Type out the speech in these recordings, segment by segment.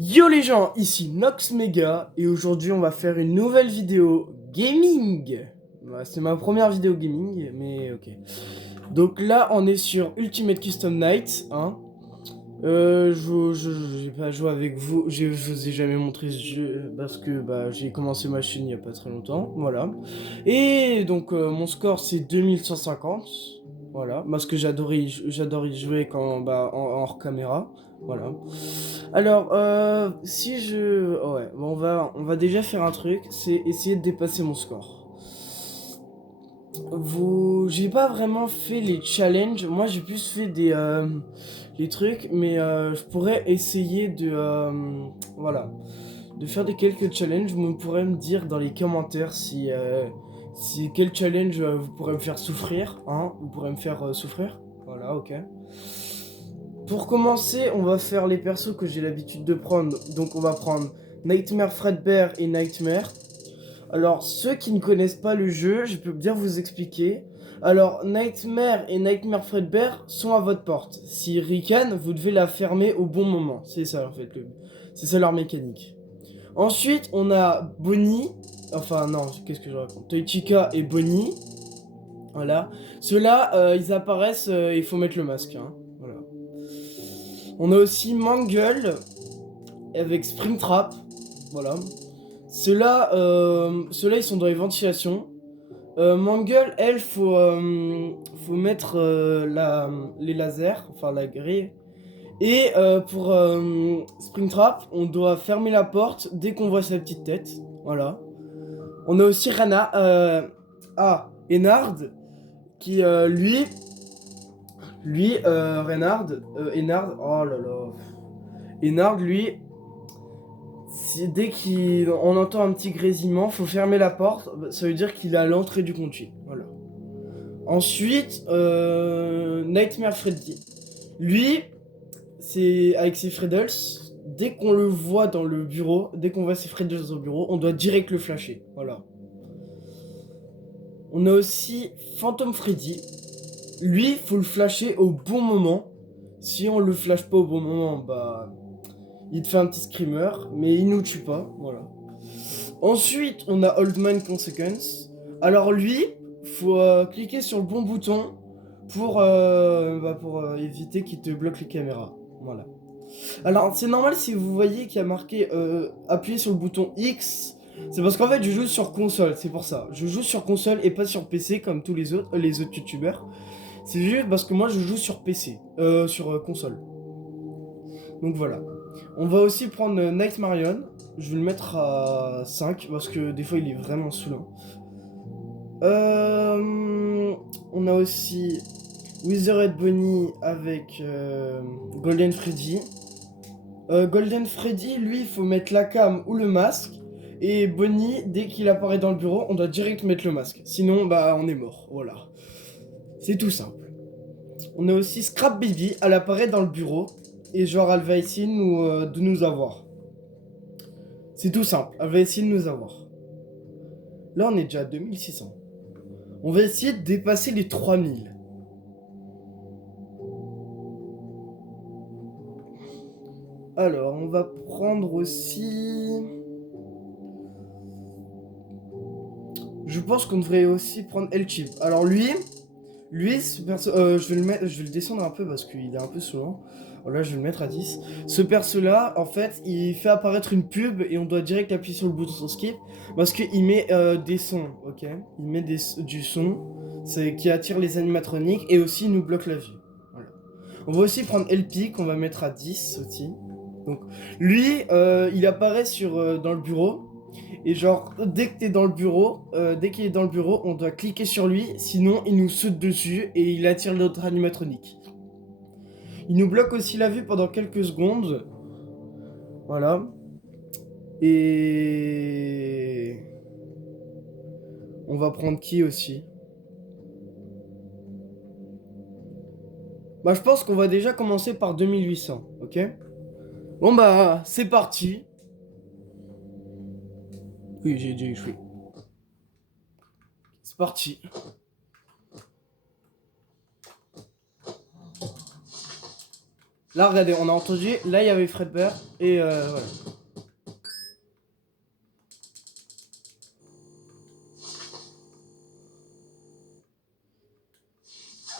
Yo les gens, ici Nox Mega et aujourd'hui on va faire une nouvelle vidéo gaming. C'est ma première vidéo gaming, mais ok. Donc là on est sur Ultimate Custom Night, hein. J'ai pas joué avec vous, je vous ai jamais montré ce jeu parce que j'ai commencé ma chaîne il y a pas très longtemps, voilà. Et donc mon score c'est 2150, voilà, parce que j'adore y jouer quand en hors caméra, voilà. Alors, si je... Ouais, bon, on va déjà faire un truc, c'est essayer de dépasser mon score. J'ai pas vraiment fait les challenges, moi j'ai plus fait les trucs, mais je pourrais essayer voilà, de faire quelques challenges. Vous pourrez me dire dans les commentaires si quel challenge vous pourrez me faire souffrir, hein, vous pourrez me faire souffrir, voilà, ok. Pour commencer, on va faire les persos que j'ai l'habitude de prendre. Donc on va prendre Nightmare Fredbear et Nightmare. Alors ceux qui ne connaissent pas le jeu, je peux bien vous expliquer. Alors Nightmare et Nightmare Fredbear sont à votre porte. Si ricanent, vous devez la fermer au bon moment. C'est ça en fait, c'est ça leur mécanique. Ensuite, on a Bonnie. Enfin non, qu'est-ce que je raconte, Toichika et Bonnie. Voilà. Ceux-là, ils apparaissent, il faut mettre le masque, hein. Voilà. On a aussi Mangle avec Springtrap. Voilà. Ceux-là, ils sont dans les ventilations. Mangle, elle, faut mettre les lasers, enfin la grille. Et pour Springtrap, on doit fermer la porte dès qu'on voit sa petite tête. Voilà. On a aussi Ennard, qui Ennard, oh là là. Ennard, lui, dès qu'on entend un petit grésillement, faut fermer la porte. Ça veut dire qu'il est à l'entrée du conduit. Voilà. Ensuite, Nightmare Freddy. Lui, c'est avec ses Freddles. Dès qu'on le voit dans le bureau, dès qu'on voit ses Freddles au bureau, on doit direct le flasher. Voilà. On a aussi Phantom Freddy. Lui, faut le flasher au bon moment. Si on le flash pas au bon moment, il te fait un petit screamer, mais il nous tue pas. Voilà. Ensuite, on a Old Man Consequence. Alors lui, faut cliquer sur le bon bouton pour éviter qu'il te bloque les caméras. Voilà. Alors c'est normal si vous voyez qu'il y a marqué appuyer sur le bouton X. C'est parce qu'en fait je joue sur console, c'est pour ça. Je joue sur console et pas sur PC comme tous les autres youtubeurs. C'est juste parce que moi je joue sur PC, sur console. Donc voilà. On va aussi prendre Night Marion. Je vais le mettre à 5 parce que des fois il est vraiment saoulant. On a aussi Withered Bunny avec Golden Freddy. Golden Freddy, lui, il faut mettre la cam ou le masque. Et Bonnie, dès qu'il apparaît dans le bureau, on doit direct mettre le masque. Sinon, on est mort. Voilà. C'est tout simple. On a aussi Scrap Baby, elle apparaît dans le bureau. Et genre, elle va essayer de nous avoir. C'est tout simple, elle va essayer de nous avoir. Là, on est déjà à 2600. On va essayer de dépasser les 3000. Alors, on va prendre aussi... Je pense qu'on devrait aussi prendre El-Chip. Alors lui, ce perso, je vais le descendre un peu parce qu'il est un peu saoulant. Voilà, je vais le mettre à 10. Ce perso-là, en fait, il fait apparaître une pub et on doit direct appuyer sur le bouton skip parce qu'il met des sons, ok. Il met du son qui attire les animatroniques et aussi il nous bloque la vue. Voilà. On va aussi prendre LP qu'on va mettre à 10 aussi. Donc lui, il apparaît dans le bureau. Et genre, dès que t'es dans le bureau, dès qu'il est dans le bureau, on doit cliquer sur lui, sinon il nous saute dessus et il attire l'autre animatronique. Il nous bloque aussi la vue pendant quelques secondes. Voilà. Et... On va prendre qui aussi? Je pense qu'on va déjà commencer par 2800, ok? Bon c'est parti. Oui, j'ai déjà échoué. C'est parti. Là, regardez, on a entendu. Là, il y avait Fredbear. Et voilà.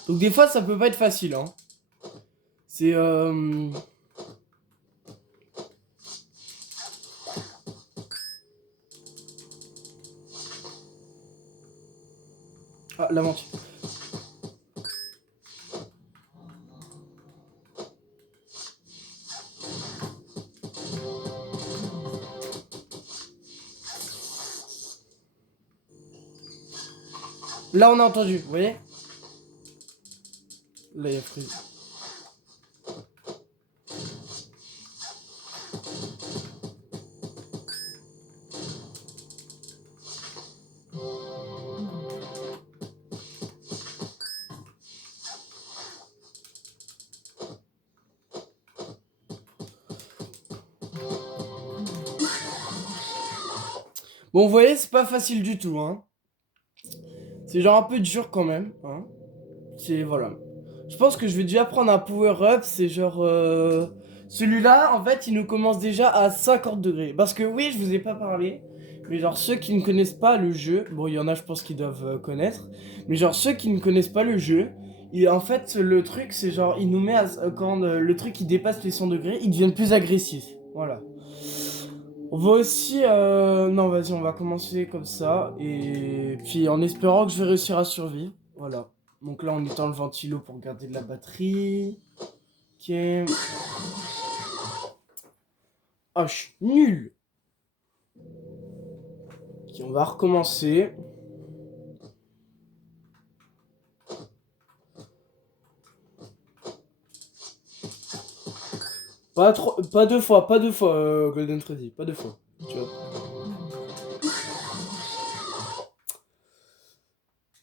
Donc des fois, ça peut pas être facile, hein. C'est Ah, la menthe. Là, on a entendu, vous voyez? Là, il y a Freddy. Bon, vous voyez, c'est pas facile du tout, hein. C'est genre un peu dur quand même, hein. C'est, voilà. Je pense que je vais déjà prendre un power-up, c'est genre... Celui-là, en fait, il nous commence déjà à 50 degrés. Parce que oui, je vous ai pas parlé, mais genre ceux qui ne connaissent pas le jeu, bon, il y en a, je pense, qui doivent connaître, mais genre ceux qui ne connaissent pas le jeu, en fait, le truc, c'est genre, il nous met à... Quand le truc, il dépasse les 100 degrés, ils deviennent plus agressifs. Voilà. On va aussi... Non, vas-y, on va commencer comme ça. Et puis en espérant que je vais réussir à survivre. Voilà. Donc là, on éteint le ventilo pour garder de la batterie. Ok. Ah, je suis nul. Ok, on va recommencer. Pas trop, pas deux fois, Golden Freddy, pas deux fois. Tu vois.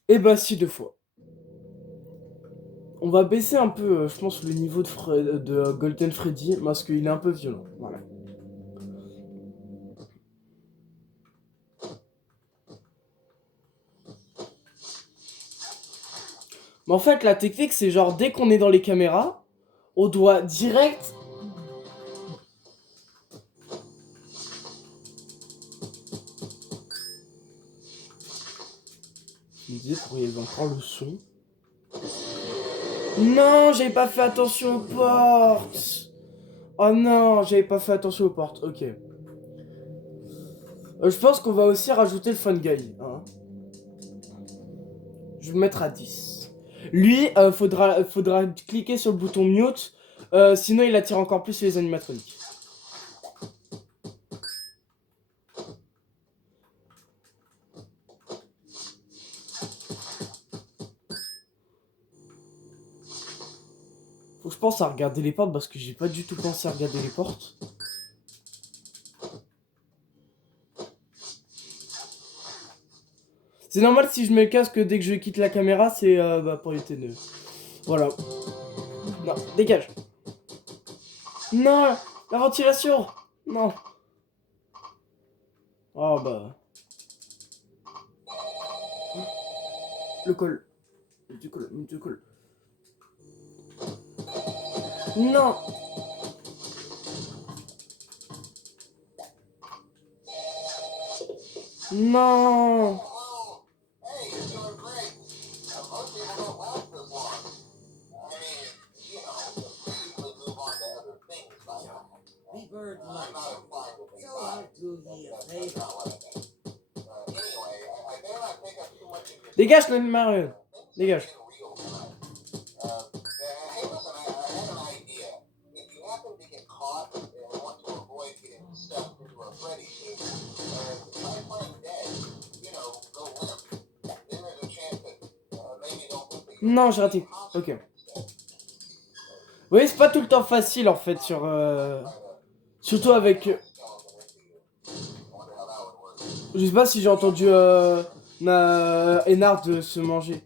Et bah si, deux fois. On va baisser un peu, je pense, le niveau de Golden Freddy, parce qu'il est un peu violent. Voilà. Mais en fait, la technique, c'est genre, dès qu'on est dans les caméras, on doit direct... Je me disais pourquoi il y avait encore le son. Non, j'avais pas fait attention aux portes. Oh non, j'avais pas fait attention aux portes. Ok. Je pense qu'on va aussi rajouter le fun guy. Hein. Je vais le mettre à 10. Lui, faudra cliquer sur le bouton mute. Sinon, il attire encore plus les animatroniques. Faut que je pense à regarder les portes parce que j'ai pas du tout pensé à regarder les portes. C'est normal si je mets le casque dès que je quitte la caméra, c'est pour éviter de... Voilà. Non, dégage. Non, la ventilation. Non. Oh bah... Le col. Du col. Non. Non. Dégage, Mario. Dégage. Non, j'ai raté. Ok. Oui, c'est pas tout le temps facile en fait sur... Surtout avec... Je sais pas si j'ai entendu Ennard se manger.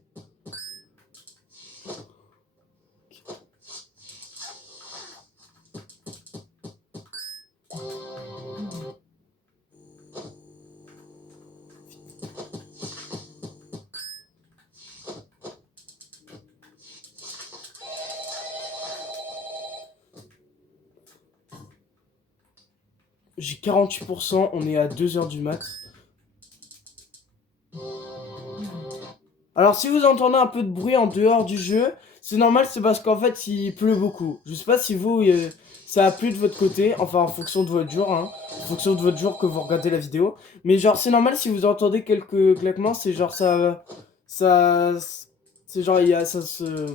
J'ai 48%, on est à 2h du mat. Alors si vous entendez un peu de bruit en dehors du jeu, c'est normal, c'est parce qu'en fait il pleut beaucoup. Je sais pas si vous, ça a plu de votre côté, enfin en fonction de votre jour, hein, en fonction de votre jour que vous regardez la vidéo. Mais genre c'est normal si vous entendez quelques claquements, c'est genre ça, c'est genre il y a, ça se...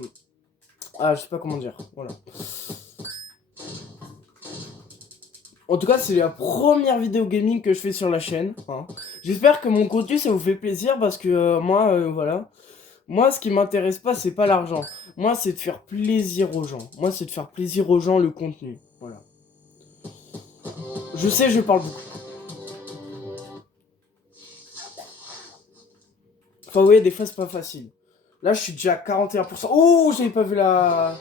Ah je sais pas comment dire, voilà. En tout cas c'est la première vidéo gaming que je fais sur la chaîne, hein. J'espère que mon contenu ça vous fait plaisir parce que moi, voilà. Moi, ce qui m'intéresse pas, c'est pas l'argent. Moi, c'est de faire plaisir aux gens. Moi, c'est de faire plaisir aux gens le contenu. Voilà. Je sais, je parle beaucoup. Enfin, oui, des fois, c'est pas facile. Là, je suis déjà à 41%. Oh, j'avais pas vu la...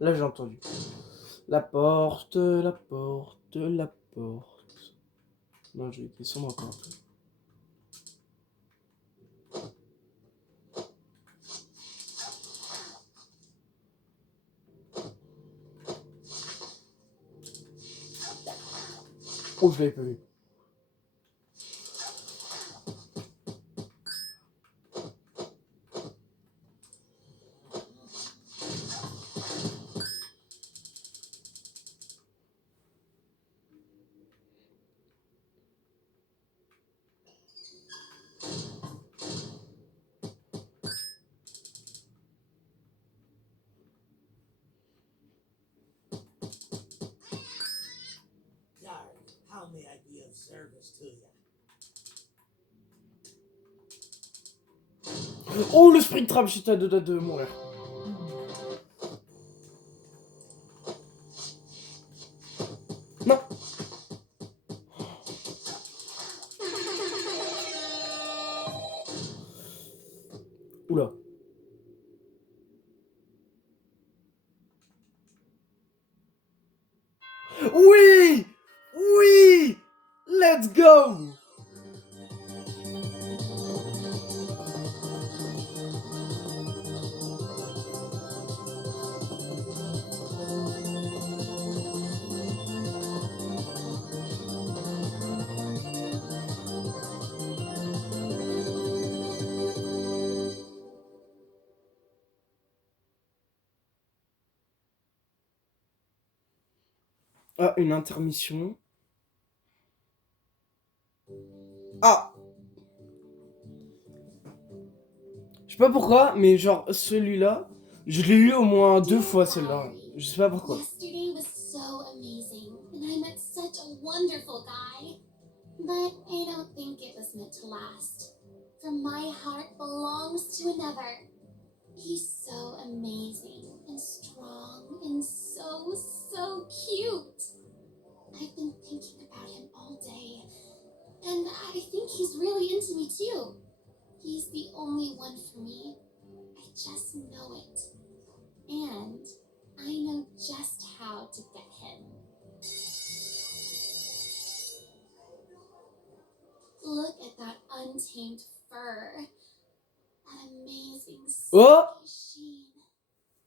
Là, j'ai entendu. La porte, la porte, la porte. Non, je vais descendre encore un peu. Oh, je l'avais pas vu. How may I be of service to you? Oh, le sprint trap, j'étais à deux doigts de mourir. Non. Oula. Oui! Oui! Let's go! Ah, une intermission. Ah! Je sais pas pourquoi, mais genre celui-là, je l'ai eu au moins 2 fois celle-là. Je sais pas pourquoi. Yesterday was so amazing, and I met such a wonderful guy. But I don't think it was meant to last. For my heart belongs to another. He's so amazing and strong and so, so cute. I've been thinking about him all day, and I think he's really into me too. He's the only one for me. I just know it. And I know just how to get him. Look at that untamed fur. That amazing Oh! silky sheen.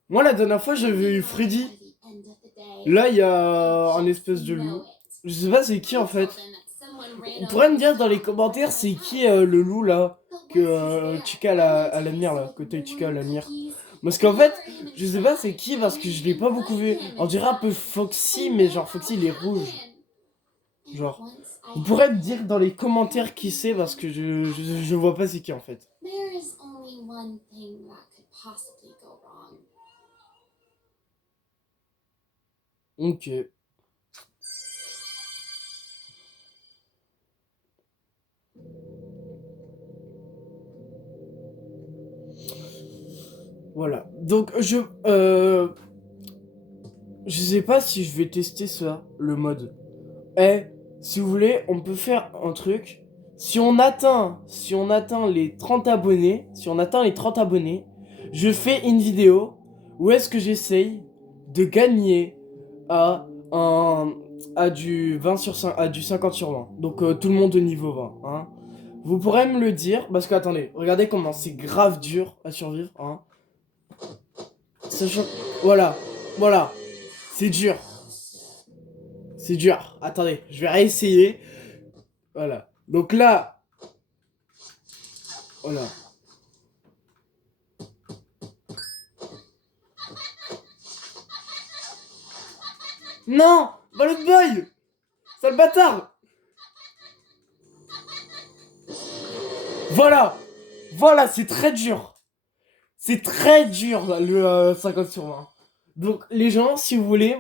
Moi, la dernière fois, j'avais eu Freddy. By the end of the day, Là, il y I a un just espèce de know loup. it. Je sais pas c'est qui en I fait. told him that someone ran On over pourrait me dire his dans les dog commentaires before c'est I qui left. le loup là But que once he's there, Chica I'm à gonna l'avenir là, taste que some Chica à warm l'avenir. cookies Parce and qu'en fait, lure him je sais pas c'est inside qui parce que je l'ai and pas beaucoup vu. invite him On dirait un peu inside. Foxy, And mais then genre I'll Foxy il est have rouge. him. And Genre. once I Vous have pourrez me him, dire dans les commentaires qui c'est parce que je vois pas c'est qui en fait. there is only one thing that could possibly go wrong. Ok. Voilà. Donc je sais pas si je vais tester ça, le mode. Eh, si vous voulez, on peut faire un truc. Si on atteint les 30 abonnés, si on atteint les 30 abonnés, je fais une vidéo où est-ce que j'essaye de gagner à un à du 20 sur 5, à du 50 sur 20. Donc tout le monde au niveau 20, hein. vous pourrez me le dire, parce que attendez, regardez comment c'est grave dur à survivre, hein. Sachant... Voilà, voilà, c'est dur. C'est dur. Attendez, je vais réessayer. Voilà. Donc là... Voilà. Non! Ballot boy! Sale bâtard! Voilà! Voilà, c'est très dur. C'est très dur, là, le 50 sur 20. Donc, les gens, si vous voulez,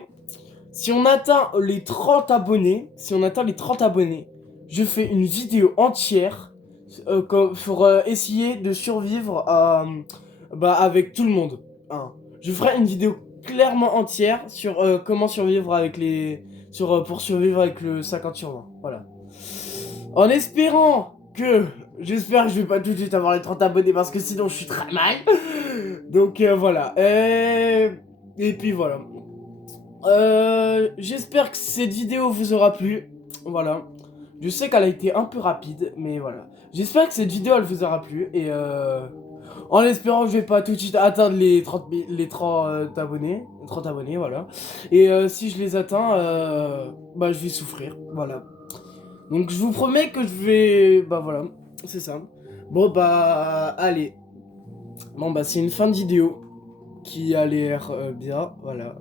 si on atteint les 30 abonnés, je fais une vidéo entière pour essayer de survivre avec tout le monde. Hein. Je ferai une vidéo clairement entière sur comment survivre avec pour survivre avec le 50 sur 20. Voilà. En espérant que... J'espère que je vais pas tout de suite avoir les 30 abonnés parce que sinon je suis très mal. Donc voilà. Et puis voilà. J'espère que cette vidéo vous aura plu. Voilà. Je sais qu'elle a été un peu rapide, mais voilà. J'espère que cette vidéo elle vous aura plu. Et en espérant que je vais pas tout de suite atteindre les 30 abonnés. 30 abonnés, voilà. Et si je les atteins, je vais souffrir. Voilà. Donc je vous promets que je vais... voilà. C'est ça. Bon allez. Bon c'est une fin de vidéo qui a l'air bien, voilà.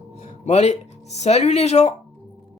Bon allez, salut les gens!